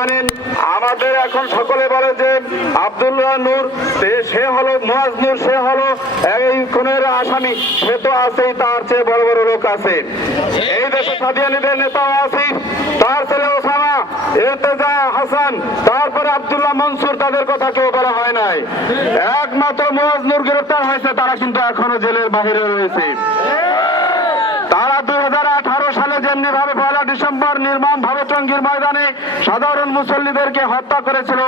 জানেন, আমাদের এখন সকলে বলে যে আব্দুল্লাহ নূর, সে- হলো মোয়াজ নূর, সে হলো এই খুনের আসামি। সে তো আছেই, তার চেয়ে বড় বড় লোক আছে। এই দেশে সাদিয়ানিদের নেতাও আছে। তার ছেলে ওসামা ইরতেজা হাসান, তারপরে আব্দুল্লাহ মনসুর, তাদের কথা কেউ বলা হয় নাই। একমাত্র মোয়াজ নূর গ্রেফতার হয়েছে, তারা কিন্তু এখনও জেলের বাইরে রয়েছে তারা দুই সালে যেমনি ভাবে পয়লা ডিসেম্বর নির্মম ভাবে টঙ্গীর ময়দানে সাধারণ মুসল্লিদেরকে হত্যা করেছিল।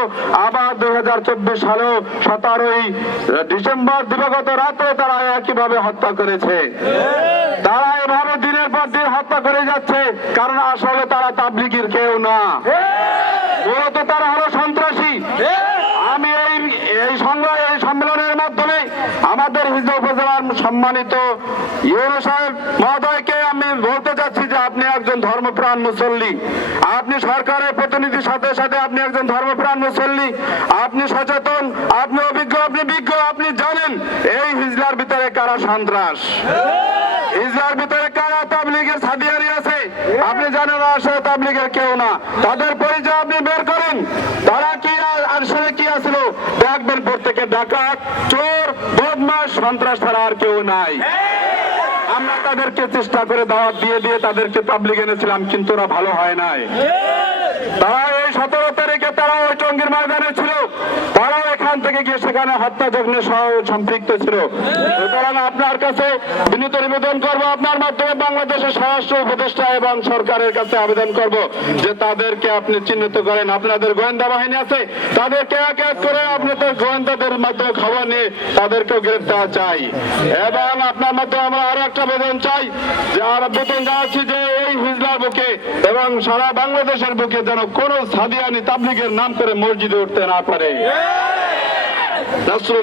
আবার দুই হাজার চব্বিশ সালেও সতেরোই ডিসেম্বর দিবগত রাতে তারা একইভাবে হত্যা করেছে। তারা এভাবে দিনের পর দিন হত্যা করে যাচ্ছে, কারণ আসলে তারা তাবলিগের কেউ না। মূলত তারা হলো সন্ত্রাসী। আমি এই এই সংগ্রহ এই সম্মেলনের মাধ্যমে আমাদের হিজড়া উপজেলার সম্মানিত ইউরো সাহেব মহোদয়কে আমি বলতে চাচ্ছি যে আপনি একজন ধর্মপ্রাণ মুসল্লি। আপনি সরকারের প্রতিনিধির সাথে সাথে আপনি একজন ধর্মপ্রাণ মুসল্লি। আপনি সচেতন, আপনি অভিজ্ঞ, আপনি বিজ্ঞ, আপনি জানেন এই হিজলার ভিতরে কারা সন্ত্রাস। ইসরায়েল ভিতরে কারা তাবলিগের সাদিয়ারি আছে? আপনি জানেন আসলে তাবলিগের কেউ না। তাদের পরিচয় আপনি বের করেন। তারা কি আসলে কি আছিল? দেখবেন প্রত্যেকে ডাকাত, চোর বদমাস সন্ত্রাস ছাড়া আর কেউ নাই। আমরা তাদেরকে চেষ্টা করে দাওয়াত দিয়ে দিয়ে তাদেরকে পাবলিক এনেছিলাম কিন্তু ওরা ভালো হয় নাই। তারা এই সতেরো তারিখে তারা ওই টঙ্গীর ময়দানে ছিল তারাও এখান থেকে গিয়ে সেখানে হত্যা যজ্ঞে সম্পৃক্ত ছিল। সুতরাং আপনার কাছে বিনীত নিবেদন করব, আপনার মাধ্যমে বাংলাদেশের স্বরাষ্ট্র উপদেষ্টা এবং সরকারের কাছে আবেদন করব যে তাদেরকে আপনি চিহ্নিত করেন। আপনাদের গোয়েন্দা বাহিনী আছে, তাদেরকে এক এক করে আপনাদের গোয়েন্দাদের মাধ্যমে খবর নিয়ে তাদেরকেও গ্রেপ্তার চাই। এবং আপনার মাধ্যমে আমরা আরও একটা আবেদন চাই, যে আমরা বেতন জানাচ্ছি যে এই হিজলার বুকে এবং সারা বাংলাদেশের বুকে যেন কোনো সাদিয়ানি তাবলিগের নাম করে মসজিদে উঠতে না পারে। నస్రు